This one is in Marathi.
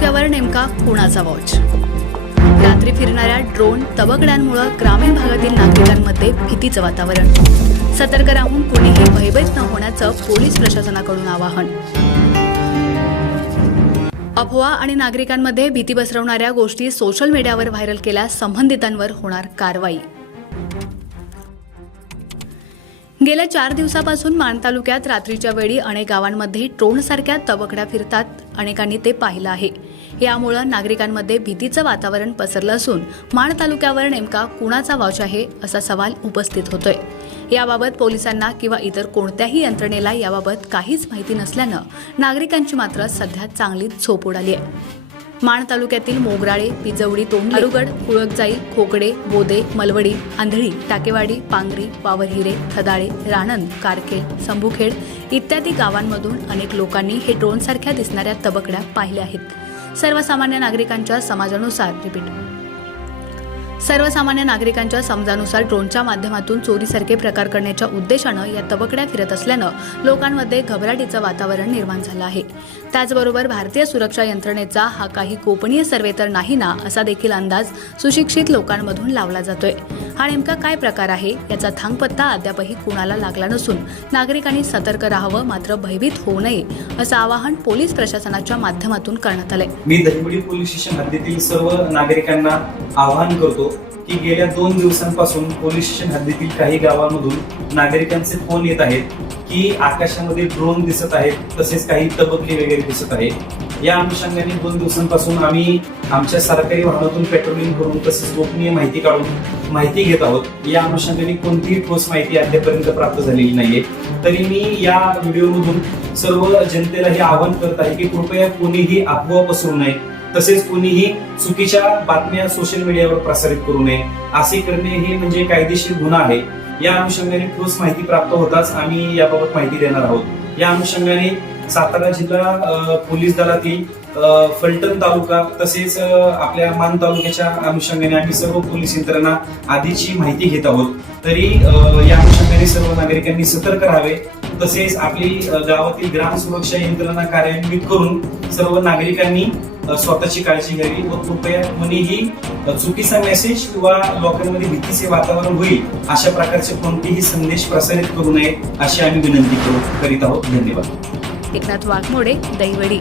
नेमका कुणाचा वॉच? रात्री फिरणाऱ्या ड्रोन तबकड्यांमुळे ग्रामीण भागातील नागरिकांमध्ये भीतीचं वातावरण. सतर्क राहून कोणीही भयभीत न होण्याचं पोलीस प्रशासनाकडून आवाहन. अफवा आणि नागरिकांमध्ये भीती पसरवणाऱ्या गोष्टी सोशल मीडियावर व्हायरल केल्यास संबंधितांवर होणार कारवाई. गेल्या चार दिवसापासून माण तालुक्यात रात्रीच्या वेळी अनेक गावांमध्ये ड्रोनसारख्या तबकड्या फिरतात. अनेकांनी ते पाहिलं आहे. यामुळं नागरिकांमध्ये भीतीचं वातावरण पसरलं असून माण तालुक्यावर नेमका कुणाचा वॉच आहे असा सवाल उपस्थित होतोय. याबाबत पोलिसांना किंवा इतर कोणत्याही यंत्रणेला याबाबत काहीच माहिती नसल्यानं नागरिकांची मात्र सध्या चांगलीच झोप उडाली आहे. माण तालुक्यातील मोगराळे पिजवडी तोंड अरुगड कुळकजाई खोकडे बोदे मलवडी आंधळी टाकेवाडी पांगरी वावरहिरे थदाळे राणंद कारखेड संभुखेड इत्यादी गावांमधून अनेक लोकांनी हे ड्रोनसारख्या दिसणाऱ्या तबकड्या पाहिल्या आहेत. सर्वसामान्य नागरिकांच्या समाजानुसार रिपीट. सर्वसामान्य नागरिकांच्या समजानुसार ड्रोनच्या माध्यमातून चोरीसारखे प्रकार करण्याच्या उद्देशानं या तबकड्या फिरत असल्यानं लोकांमध्ये घबराटीचं वातावरण निर्माण झालं आहे. त्याचबरोबर भारतीय सुरक्षा यंत्रणेचा हा काही गोपनीय सर्वे तर नाही ना असा देखील अंदाज सुशिक्षित लोकांमधून लावला जातोय. हा नेमका काय प्रकार आहे? याचा थांग पत्ता अद्यापही कुणाला लागला नसून नागरिकांनी सतर्क राहावं मात्र भयभीत होऊ नये असं आवाहन पोलीस प्रशासनाच्या माध्यमातून करण्यात आलंय. मी दहिवडी पोलीस स्टेशन हद्दीतील सर्व नागरिकांना आवाहन करतो की गेल्या दोन दिवसांपासून पोलीस स्टेशन हद्दीतील काही गावांमधून नागरिकांचे फोन येत आहेत की आकाशामध्ये ड्रोन दिसत आहेत तसेच काही तबके वगैरे दिसत आहेत. या अनुषंगाने दोन दिवसांपासून आम्ही आमच्या सरकारी वाहनातून पेट्रोलिंग करून तसेच गोपनीय माहिती काढून माहिती घेत आहोत. या अनुषंगाने कोणतीही ठोस माहिती अद्यापर्यंत प्राप्त झालेली नाहीये. तरी मी या व्हिडिओमधून सर्व जनतेला हे आवाहन करत आहे की कृपया कोणीही अफवा पसरू नये. तसेच कोणीही चुकीच्या बातम्या सोशल मीडियावर प्रसारित करू नये. असे करणे हे म्हणजे कायदेशीर गुन्हा आहे. या अनुषंगाने ठोस माहिती प्राप्त होताच आम्ही याबाबत माहिती देणार आहोत. या अनुषंगाने सातारा जिल्हा पोलीस दलातील फलटण तालुका तसेच आपल्या मान तालुक्याच्या अनुषंगाने आम्ही सर्व पोलीस यंत्रणा आधीची माहिती घेत आहोत. तरी या अनुषंगाने सर्व नागरिकांनी सतर्क राहावे. तसेच आपली गावातील ग्राम सुरक्षा यंत्रणा कार्यान्वित करून सर्व नागरिकांनी स्वतःची काळजी घ्यावी व कृपया कोणीही चुकीचा मेसेज किंवा लोकांमध्ये भीतीचे वातावरण होईल अशा प्रकारचे कोणतेही संदेश प्रसारित करू नये अशी आम्ही विनंती करू करीत आहोत. धन्यवाद. एकनाथ वाघमोडे दहिवडी